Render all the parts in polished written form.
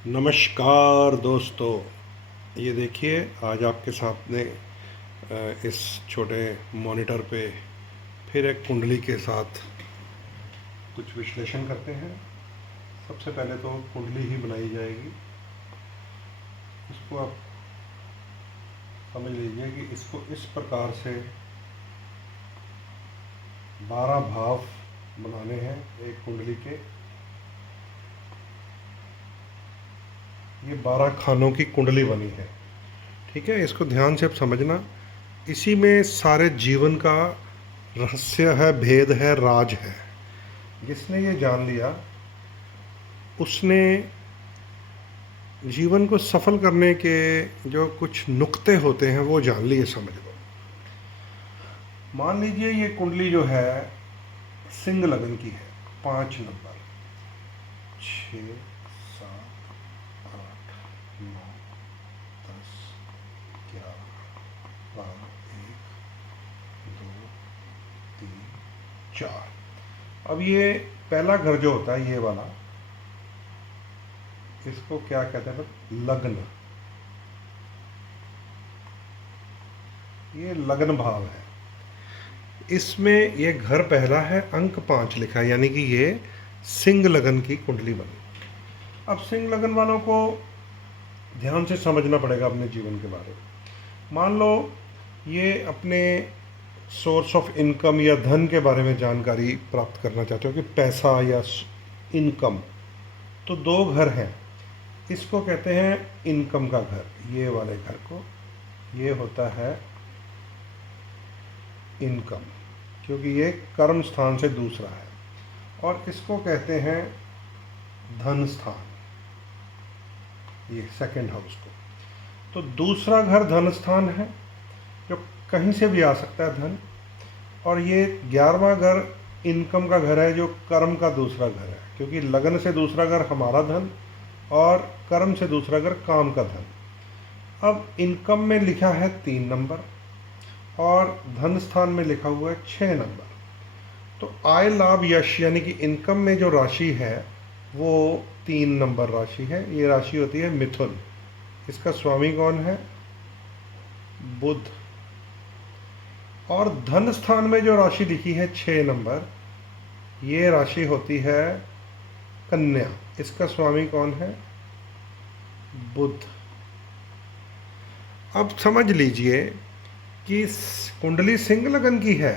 नमस्कार दोस्तों। ये देखिए, आज आपके सामने इस छोटे मॉनिटर पे फिर एक कुंडली के साथ कुछ विश्लेषण करते हैं। सबसे पहले तो कुंडली ही बनाई जाएगी। इसको आप समझ लीजिए कि इसको इस प्रकार से 12 भाव बनाने हैं एक कुंडली के। ये 12 खानों की कुंडली बनी है। ठीक है, इसको ध्यान से आप समझना। इसी में सारे जीवन का रहस्य है, भेद है, राज है। जिसने ये जान लिया उसने जीवन को सफल करने के जो कुछ नुक्ते होते हैं वो जान लिए, समझ लो। मान लीजिए ये कुंडली जो है सिंह लगन की है। 5 नंबर, 6, 7, 8, 9, 10, 11, 12, 1, 2, 3, 4। अब ये पहला घर जो होता है, ये वाला, इसको क्या कहते हैं? लग्न। ये लग्न भाव है। इसमें ये घर पहला है, अंक 5 लिखा है, यानी कि ये सिंह लगन की कुंडली बनी। अब सिंह लगन वालों को ध्यान से समझना पड़ेगा अपने जीवन के बारे में। मान लो ये अपने सोर्स ऑफ इनकम या धन के बारे में जानकारी प्राप्त करना चाहते हो कि पैसा या इनकम। तो 2 घर हैं। इसको कहते हैं इनकम का घर, ये वाले घर को। ये होता है इनकम, क्योंकि ये कर्म स्थान से दूसरा है। और इसको कहते हैं धन स्थान, ये सेकंड हाउस को। तो दूसरा घर धन स्थान है, जो कहीं से भी आ सकता है धन। और ये 11वां घर इनकम का घर है, जो कर्म का दूसरा घर है, क्योंकि लगन से दूसरा घर हमारा धन और कर्म से दूसरा घर काम का धन। अब इनकम में लिखा है 3 नंबर और धन स्थान में लिखा हुआ है 6 नंबर। तो आय लाभ यश यानी कि इनकम में जो राशि है वो 3 नंबर राशि है। ये राशि होती है मिथुन। इसका स्वामी कौन है? बुध। और धन स्थान में जो राशि लिखी है 6 नंबर, ये राशि होती है कन्या। इसका स्वामी कौन है? बुध। अब समझ लीजिए कि कुंडली सिंह लगन की है,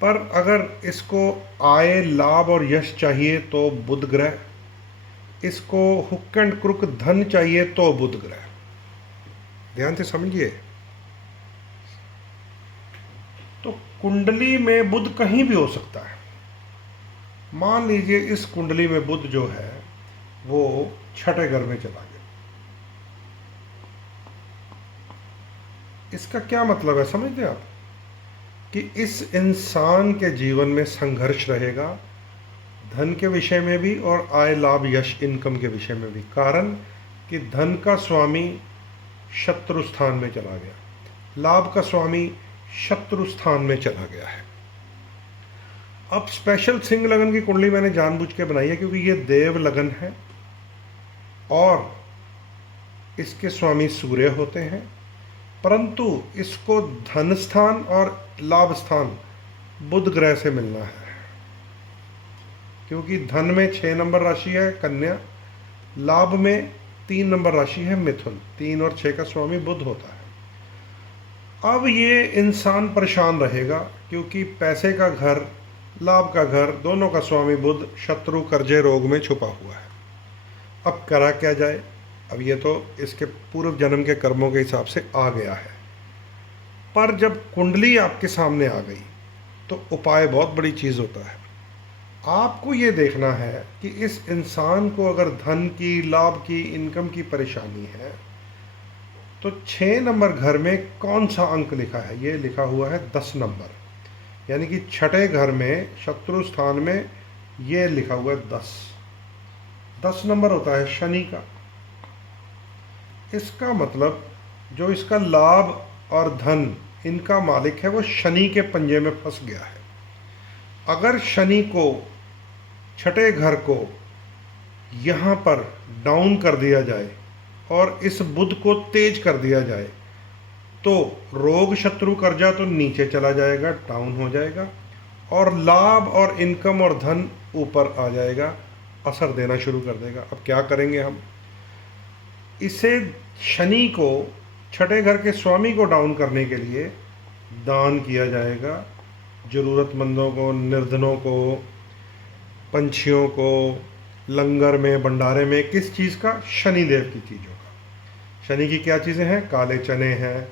पर अगर इसको आय लाभ और यश चाहिए तो बुध ग्रह, इसको हुक एंड क्रुक धन चाहिए तो बुध ग्रह। ध्यान से समझिए। तो कुंडली में बुध कहीं भी हो सकता है। मान लीजिए इस कुंडली में बुध जो है वो 6ठे घर में चला गया। इसका क्या मतलब है समझते आप? कि इस इंसान के जीवन में संघर्ष रहेगा, धन के विषय में भी और आय लाभ यश इनकम के विषय में भी। कारण कि धन का स्वामी शत्रु स्थान में चला गया, लाभ का स्वामी शत्रु स्थान में चला गया है। अब स्पेशल सिंह लगन की कुंडली मैंने जानबूझ के बनाई है क्योंकि ये देव लगन है और इसके स्वामी सूर्य होते हैं, परंतु इसको धन स्थान और लाभ स्थान बुध ग्रह से मिलना है, क्योंकि धन में 6 नंबर राशि है कन्या, लाभ में 3 नंबर राशि है मिथुन। 3 और 6 का स्वामी बुध होता है। अब ये इंसान परेशान रहेगा क्योंकि पैसे का घर, लाभ का घर, दोनों का स्वामी बुध शत्रु कर्जे रोग में छुपा हुआ है। अब करा क्या जाए? अब ये तो इसके पूर्व जन्म के कर्मों के हिसाब से आ गया है, पर जब कुंडली आपके सामने आ गई तो उपाय बहुत बड़ी चीज़ होता है। आपको ये देखना है कि इस इंसान को अगर धन की, लाभ की, इनकम की परेशानी है तो 6 नंबर घर में कौन सा अंक लिखा है? ये लिखा हुआ है 10 नंबर, यानी कि 6ठे घर में शत्रु स्थान में ये लिखा हुआ है 10। 10 नंबर होता है शनि का। इसका मतलब जो इसका लाभ और धन इनका मालिक है वो शनि के पंजे में फंस गया है। अगर शनि को, 6ठे घर को यहाँ पर डाउन कर दिया जाए और इस बुध को तेज कर दिया जाए, तो रोग शत्रु कर्जा तो नीचे चला जाएगा, डाउन हो जाएगा, और लाभ और इनकम और धन ऊपर आ जाएगा, असर देना शुरू कर देगा। अब क्या करेंगे हम? इसे शनि को, छठे घर के स्वामी को डाउन करने के लिए दान किया जाएगा। ज़रूरतमंदों को, निर्धनों को, पंछियों को, लंगर में, भंडारे में, किस चीज़ का? शनिदेव की चीज़ों का। शनि की क्या चीज़ें हैं? काले चने हैं,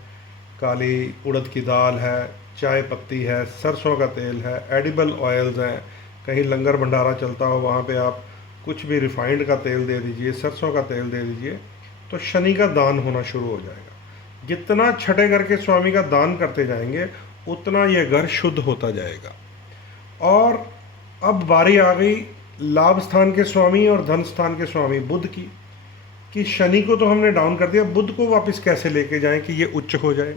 काली उड़द की दाल है, चाय पत्ती है, सरसों का तेल है, एडिबल ऑयल्स हैं। कहीं लंगर भंडारा चलता हो वहाँ पे आप कुछ भी रिफाइंड का तेल दे दीजिए, सरसों का तेल दे दीजिए, तो शनि का दान होना शुरू हो जाएगा। जितना छठे घर के स्वामी का दान करते जाएंगे उतना ये घर शुद्ध होता जाएगा। और अब बारी आ गई लाभ स्थान के स्वामी और धन स्थान के स्वामी बुध की, कि शनि को तो हमने डाउन कर दिया, बुध को वापस कैसे लेके जाएं कि ये उच्च हो जाए।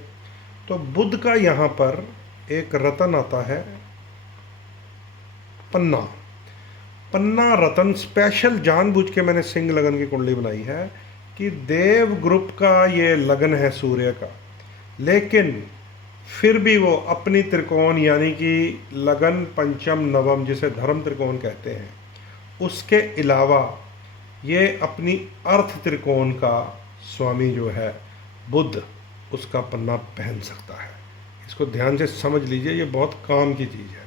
तो बुध का यहाँ पर एक रतन आता है, पन्ना। पन्ना रतन स्पेशल जानबूझ के मैंने सिंह लगन की कुंडली बनाई है कि देव ग्रुप का ये लगन है सूर्य का, लेकिन फिर भी वो अपनी त्रिकोण यानी कि लगन पंचम नवम, जिसे धर्म त्रिकोण कहते हैं, उसके अलावा ये अपनी अर्थ त्रिकोण का स्वामी जो है बुध, उसका पन्ना पहन सकता है। इसको ध्यान से समझ लीजिए, ये बहुत काम की चीज़ है।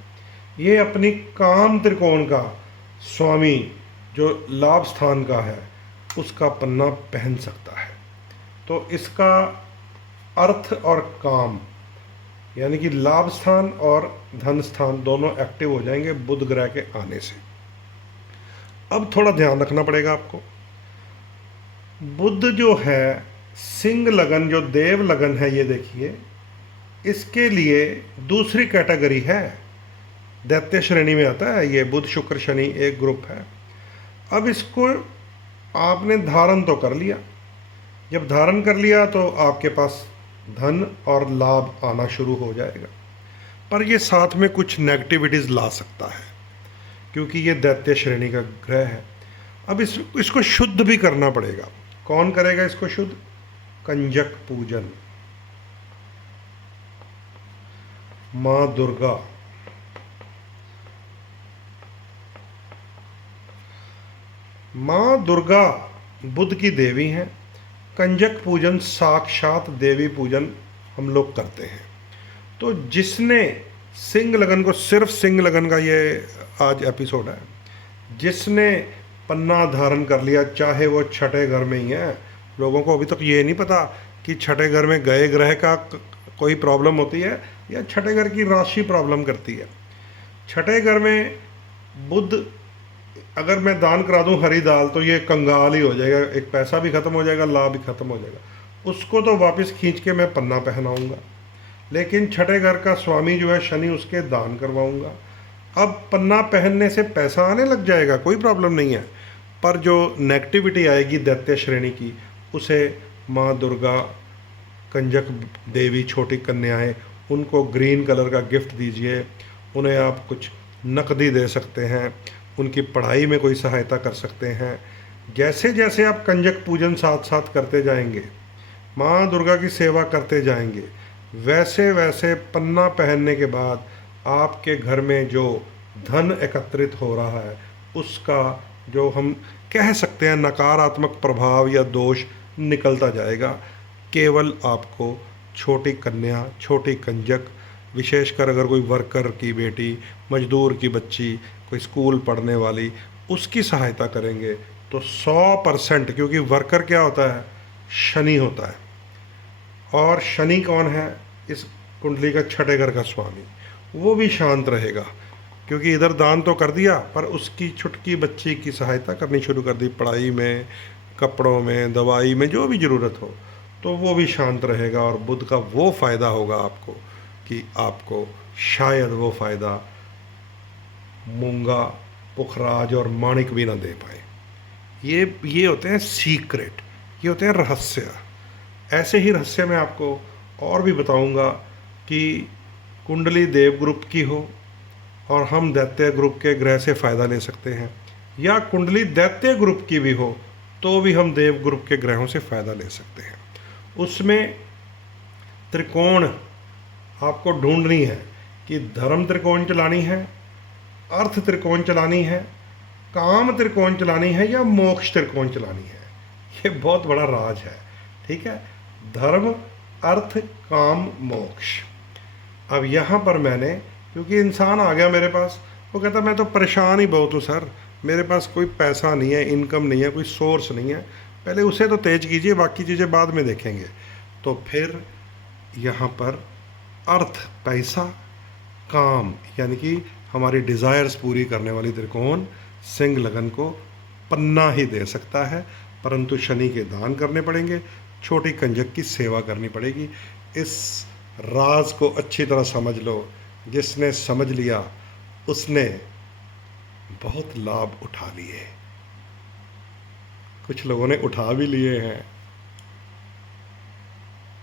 ये अपनी काम त्रिकोण का स्वामी जो लाभ स्थान का है उसका पन्ना पहन सकता है। तो इसका अर्थ और काम यानी कि लाभ स्थान और धन स्थान दोनों एक्टिव हो जाएंगे बुध ग्रह के आने से। अब थोड़ा ध्यान रखना पड़ेगा आपको। बुध जो है सिंह लगन, जो देव लगन है, ये देखिए, इसके लिए दूसरी कैटेगरी है, दैत्य श्रेणी में आता है। ये बुध शुक्र शनि एक ग्रुप है। अब इसको आपने धारण तो कर लिया। जब धारण कर लिया तो आपके पास धन और लाभ आना शुरू हो जाएगा, पर ये साथ में कुछ नेगेटिविटीज़ ला सकता है क्योंकि ये दैत्य श्रेणी का ग्रह है। अब इसको शुद्ध भी करना पड़ेगा। कौन करेगा इसको शुद्ध? कंजक पूजन, माँ दुर्गा, माँ दुर्गा बुध की देवी हैं। कंजक पूजन साक्षात देवी पूजन हम लोग करते हैं। तो जिसने सिंह लगन को, सिर्फ सिंह लगन का ये आज एपिसोड है, जिसने पन्ना धारण कर लिया, चाहे वो छठे घर में ही है, लोगों को अभी तक ये नहीं पता कि छठे घर में गए ग्रह का कोई प्रॉब्लम होती है या छठे घर की राशि प्रॉब्लम करती है। छठे घर में बुध अगर मैं दान करा दूं हरी दाल तो ये कंगाल ही हो जाएगा, एक पैसा भी खत्म हो जाएगा, लाभ भी खत्म हो जाएगा। उसको तो वापस खींच के मैं पन्ना पहनाऊंगा, लेकिन छठे घर का स्वामी जो है शनि, उसके दान करवाऊंगा। अब पन्ना पहनने से पैसा आने लग जाएगा, कोई प्रॉब्लम नहीं है, पर जो नेगेटिविटी आएगी दैत्य श्रेणी की, उसे माँ दुर्गा, कंजक देवी, छोटी कन्याएं, उनको ग्रीन कलर का गिफ्ट दीजिए। उन्हें आप कुछ नकदी दे सकते हैं, उनकी पढ़ाई में कोई सहायता कर सकते हैं। जैसे जैसे आप कंजक पूजन साथ साथ करते जाएंगे, माँ दुर्गा की सेवा करते जाएंगे, वैसे वैसे पन्ना पहनने के बाद आपके घर में जो धन एकत्रित हो रहा है उसका जो हम कह सकते हैं नकारात्मक प्रभाव या दोष निकलता जाएगा। केवल आपको छोटी कन्या, छोटी कंजक, विशेषकर अगर कोई वर्कर की बेटी, मजदूर की बच्ची, कोई स्कूल पढ़ने वाली, उसकी सहायता करेंगे तो 100%, क्योंकि वर्कर क्या होता है? शनि होता है। और शनि कौन है? इस कुंडली का छठे घर का स्वामी। वो भी शांत रहेगा क्योंकि इधर दान तो कर दिया पर उसकी छुटकी बच्ची की सहायता करनी शुरू कर दी, पढ़ाई में, कपड़ों में, दवाई में, जो भी ज़रूरत हो, तो वो भी शांत रहेगा। और बुध का वो फ़ायदा होगा आपको कि आपको शायद वो फ़ायदा मूंगा, पुखराज और माणिक भी ना दे पाए। ये होते हैं सीक्रेट, ये होते हैं रहस्य। ऐसे ही रहस्य मैं आपको और भी बताऊंगा कि कुंडली देव ग्रुप की हो और हम दैत्य ग्रुप के ग्रह से फ़ायदा ले सकते हैं, या कुंडली दैत्य ग्रुप की भी हो तो भी हम देव ग्रुप के ग्रहों से फ़ायदा ले सकते हैं। उसमें त्रिकोण आपको ढूंढनी है कि धर्म त्रिकोण चलानी है, अर्थ त्रिकोण चलानी है, काम त्रिकोण चलानी है या मोक्ष त्रिकोण चलानी है। ये बहुत बड़ा राज है, ठीक है। धर्म, अर्थ, काम, मोक्ष। अब यहाँ पर मैंने, क्योंकि इंसान आ गया मेरे पास, वो कहता मैं तो परेशान ही बहुत हूँ सर, मेरे पास कोई पैसा नहीं है, इनकम नहीं है, कोई सोर्स नहीं है। पहले उसे तो तेज कीजिए, बाकी चीज़ें बाद में देखेंगे। तो फिर यहाँ पर अर्थ पैसा, काम यानी कि हमारी डिज़ायर्स पूरी करने वाली त्रिकोण सिंह लगन को पन्ना ही दे सकता है, परंतु शनि के दान करने पड़ेंगे, छोटी कंजक की सेवा करनी पड़ेगी। इस राज को अच्छी तरह समझ लो। जिसने समझ लिया उसने बहुत लाभ उठा लिए, कुछ लोगों ने उठा भी लिए हैं।